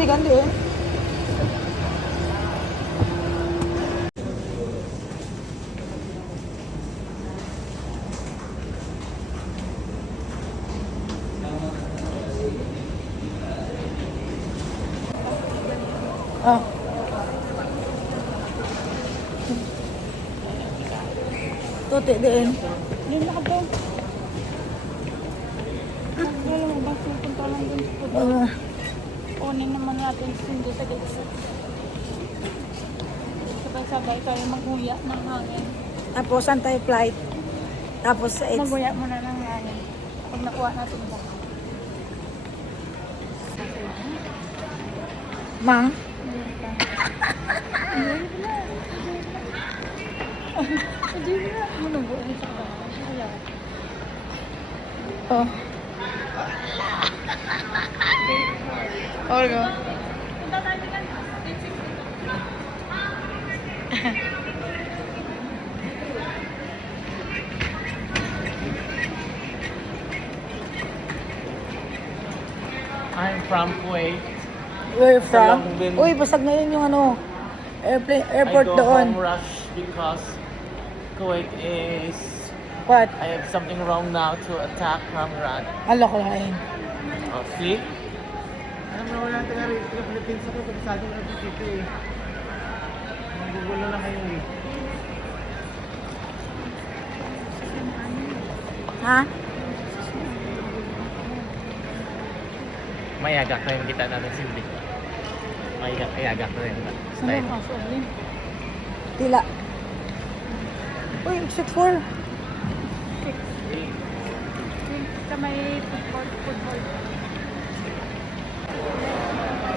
tubigan din. Ah. Tote din. Yun na ka po. Wala mo ba pupunta lang dun sa puto? Kunin naman natin sundo sa gilid. Sabay-sabay tayo maghuya ng hangin. Tapos anti-flight. Tapos it's... Maghuya muna ng hangin. Pag nakuha natin ba? Mang? Hindi na. Manubo na sa kanya. Oh. Orgo. I'm from Kuwait. Where from? Long Uy, basag na yun yung ano, airport I go doon. home rush because Kuwait is... What? I have something wrong now to attack from Iran. Alo ko lain. Oh, see? Alam mo, wala taga Philippines ako. Pag-sado na dito eh. Magugulo na kayo eh. Ha? Mayaga ko yung kita natin Cindy. Mayaga ko rin. Ano ang kaso din? Tila. Uy, exit 4. Sa may football.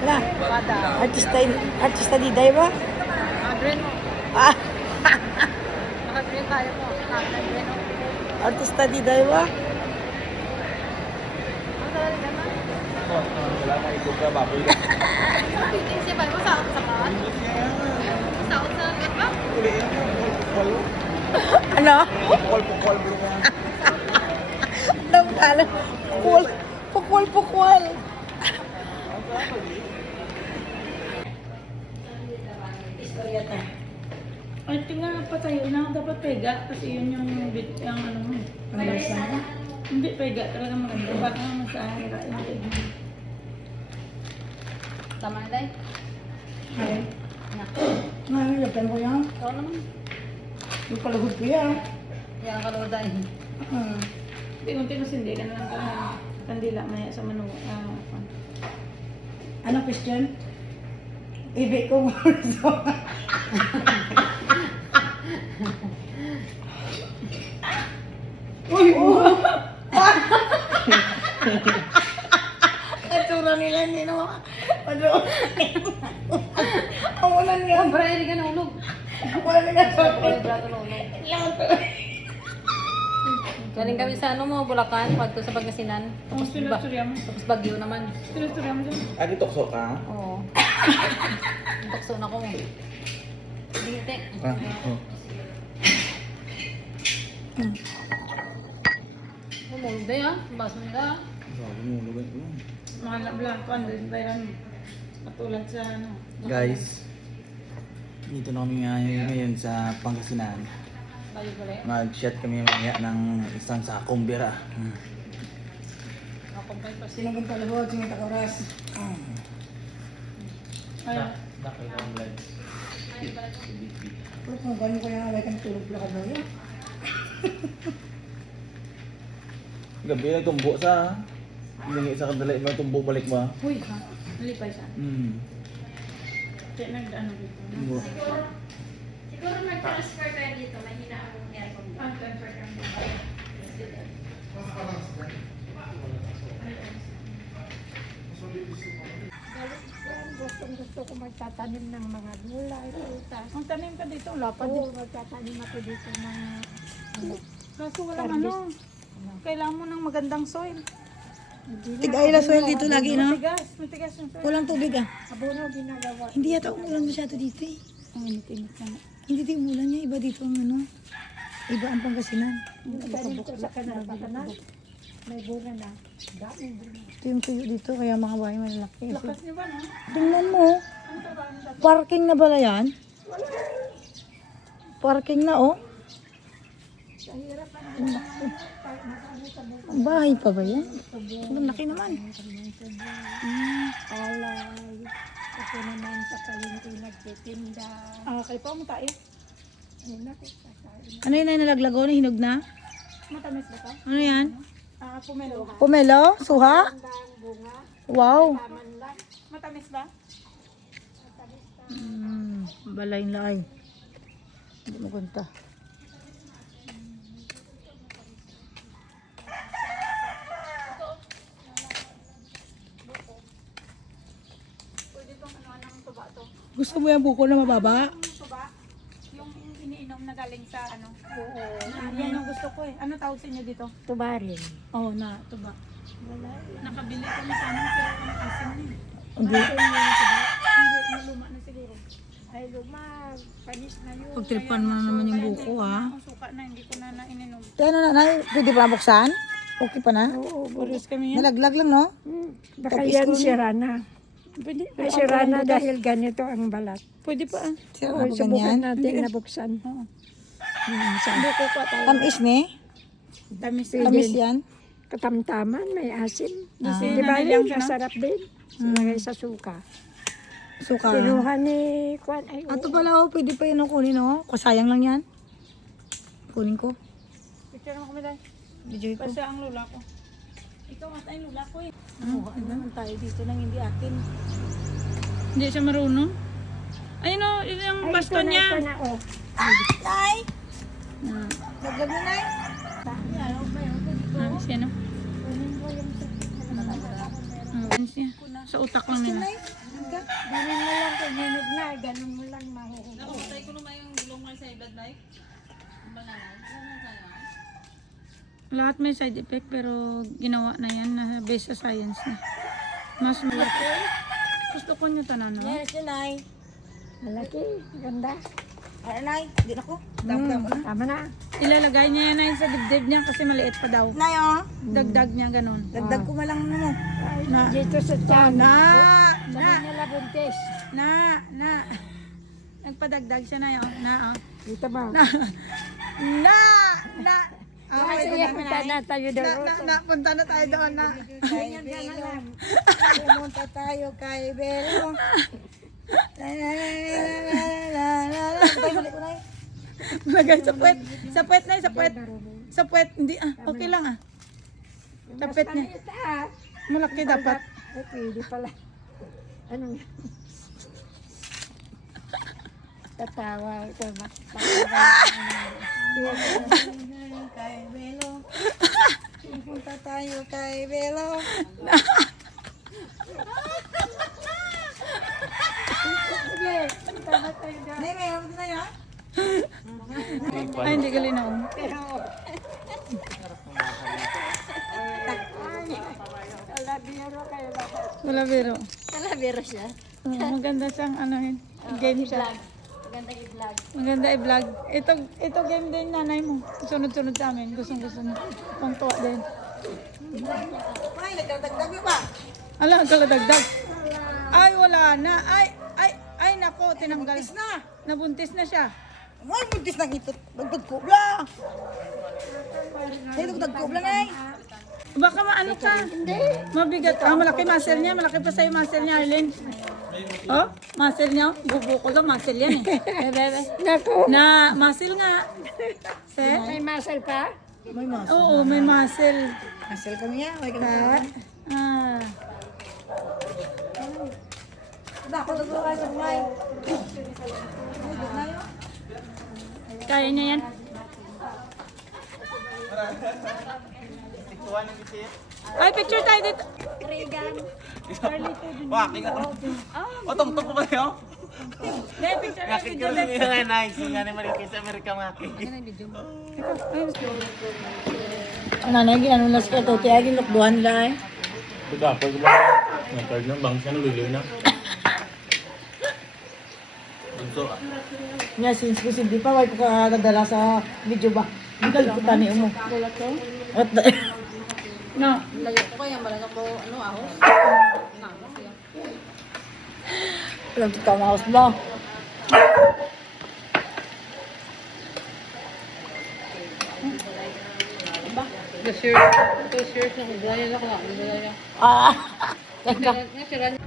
Wala. Bada. Artista di day ba? Naka-green mo. Ah, Naka-green tayo po. Naka-green mo. artista di day ba? Ang dali naman. Wala na ikot ka, baboy. Titing siya ba? Masaot sa kaan? Masaot sa ba? Ano? Pukol-pukol bro ka. Anong pala? Pukwal. Istorya. Ay, tingnan pa tayo na dapat pega kasi yun yung ano mo. Pangalasan mo? Hindi pega talaga maganda. Baka naman sa ahira yung pega. Tama na tayo? Ay. Na. Nahihirapan ko yan. Ikaw naman. Yung palahod ko yan. Yan ang kaluday. Hindi kung tinusindi ka na lang ka kandila maya sa manu. Ano question? Ibig ko gusto. Uy! Natura nila, hindi naman. Ang ulan nga. Oh, bra, hindi ka naulog. Wala nga sa Bra, tulog. Galing kami sa ano mo, Bulacan, pagto sa Pangasinan. Tapos, tapos Bagyo naman. Sinusturya mo dyan? Agi tukso ka? Oo. Tukso na ko. Dite. Oh. Umulog na yan. Baso nila. Mahal na blanco, ano din ba yan? Matulad sa ano. Guys, dito na kami ngayon sa Pangasinan. Bayo balik. Mag-shot kami mamaya ng isang sakong bira. Nakakumpay pa siya. Sino kong palahod, sino takaras? Ayun. Bakit ang vlog? Pero kung gano'n ko yung away kang tulog lakad na yan. Gabi nagtumbo sa... Hindi sa kadali mo tumbo balik ba? Uy, ha? Nalipay siya. Kaya nag-ano dito. Tumbo. Siguro nag-transfer tayo dito. Mahina ang aircon. Transfer kami. Gusto ko magtatanim ng mga gulay, prutas. Ang tanim ka dito, wala pa Oo, din. magtatanim ako dito ng ano. Kaso walang ano. Kailangan mo ng magandang soil. Tig-ay na soil dito lagi, no? Matigas yung soil. Walang tubig ah. Abono ginagawa. Hindi yata umulan masyado dito eh. Ang init-init na. Hindi din umulan niya. Iba dito ang ano. Iba ang Pangasinan. Galing ko sa kanal. May bunga na. Daming bunga. Ito yung tuyo dito, kaya mga bahay malalaki. Lakas niyo ba, no? Tingnan mo. Parking na bala yan? Parking na, oh. Ang bahay pa ba yan? Ang laki naman. Alay. Ako naman sa palengke nagtitinda. Kayo pa, matae. Ay, naku, kakain. Ano yun ay nalaglago na hinog na? Matamis ba to? Ano yan? Pumelo. Pomelo? Suha? Ang bunga. Wow. Taman lang. Matamis ba? Balay na ay. Hindi maganda. Gusto mo yung buko na mababa? Tuba? Yung iniinom na galing sa ano? Oo. Yan yung gusto ko eh. Ano tawag sa inyo dito? Tubarin. Oo, na tuba. Nakabili kami sa ano, pero asin na eh. Hindi. Hindi, maluma na siguro. Ay, lumag. Panis na yun. Pagtripan mo na naman yung buko ha. Ang suka na, hindi ko na ininom. Kaya ano nanay, pwede pa buksan? Okay pa na? Oo, Curious kami yan. Nalaglag lang no? baka yan sira na. Pwede, Ay, sira na dahil ganito ang balat. pwede pa ah. Sira O, na po subukan ganyan. natin nabuksan. Buko pa tayo. Tamis ni? Tamis. Tamis yan? Katamtaman, may asin. Kasi Di ba nanilang yun, siya, no? masarap din. Lagay sa suka. Suka. Kinuha ni Kwan. Ay, Ato pala oh, pwede pa yun ang kunin oh. Sayang lang yan. Kunin ko. Picture mo kami dahil. Video ko. Kasi ang lula ko. Ikaw at ay lula ko eh. Ano naman tayo dito nang hindi akin. Hindi siya marunong. Ayun o, yun yung Ay, baston ito niya. na, oh. Nay! Laglag na nay. Siya no? Siya. Sa utak lang nila. Ganun mo lang kung hinog na, ganun mo lang mahuhulog. Nakapatay ko naman yung gulong mo sa ibad like. Lahat may side effect pero ginawa na yan na based sa science na. Mas malaki. Gusto ko nyo tanan no? Yes, yun nay. Malaki, ganda. Ano nay? Hindi na ko. Dam-dam mo na. Tama na. Ilalagay niya yan ay sa dibdib niya kasi maliit pa daw. Nay oh. Dagdag niya ganun. Dagdag ko malang mo. Na. Dito sa tiyan. Na. Sabi nila buntis. Na. Nagpadagdag siya na yun. Na. Dito ba? Na. Ay, sige, punta na tayo doon. Punta na tayo doon na. Kay Belo. Pumunta tayo kay Belo. Tay, balik ko nay. Malagay sa puwet. Sa puwet na, sa puwet. Sa puwet. Hindi okay lang ah. Sa puwet niya. Malaki dapat. Okay, di pala. Ano? Tatawa ko. Kay Belo. Pumunta tayo kay Belo. Sige, tama tayo doon. Nay, may hamon na yan. Ay, hindi ka linaw. Wala biro kayo lahat. Wala biro. Kalabero siya. Maganda siyang ano yun. Game siya. Maganda i-vlog. Maganda i-vlog. Ito game din nanay mo. Sunod-sunod sa amin. Gusto mo. Pang tuwa din. Nay, nagdagdag mo ba? Ala, kaladagdag. Ay, wala na. Ay, nako, tinanggal. Buntis na. Nabuntis na siya. Ay, buntis na ito. Dagdag ko bla. Nay, dagdag ko bla, nay. Baka maano ka. Hindi. Mabigat. Malaki muscle niya. Malaki pa sa'yo muscle niya, Arlene. Oh, muscle niya. Bubuko lang, muscle yan eh. Bebe. Naku, Na, muscle nga. Se? may muscle pa? May mas. Oo, may muscle. Asal kami yan. May Ka? kami. Ah. Ako dagdag ka sa kumay. Kaya niya yan? Ay, picture tayo dito. Wah, ingat. Oh, tungtong ko ba yun? Hindi, picture tayo. Nakikita rin yung nice. Yung nga naman yung sa Amerika maki. Nanay, ginano na sa ito. Tiya, ginukduhan nila eh. Ito dapat ba? Nag-card ng bank siya, naluluyo na. Bunso ah. Nga, since ko hindi pa, wala ko kadala sa video ba? Hindi ka tani mo. At No. Layo ko kaya malaga ko ano ahos. Nako siya. Nagkamaos mo. The shirt. Ito shirt na kagaya na ko lang. Kagaya. Nasira niya.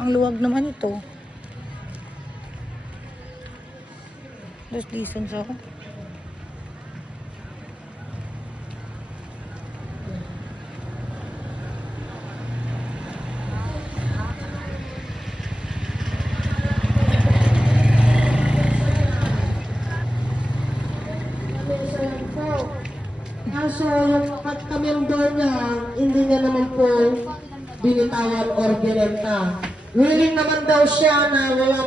Ang luwag naman ito. Just listen sa ako. Kaso yung pagka-member niya, hindi niya naman po binitawan or binenta. Willing naman daw siya na wala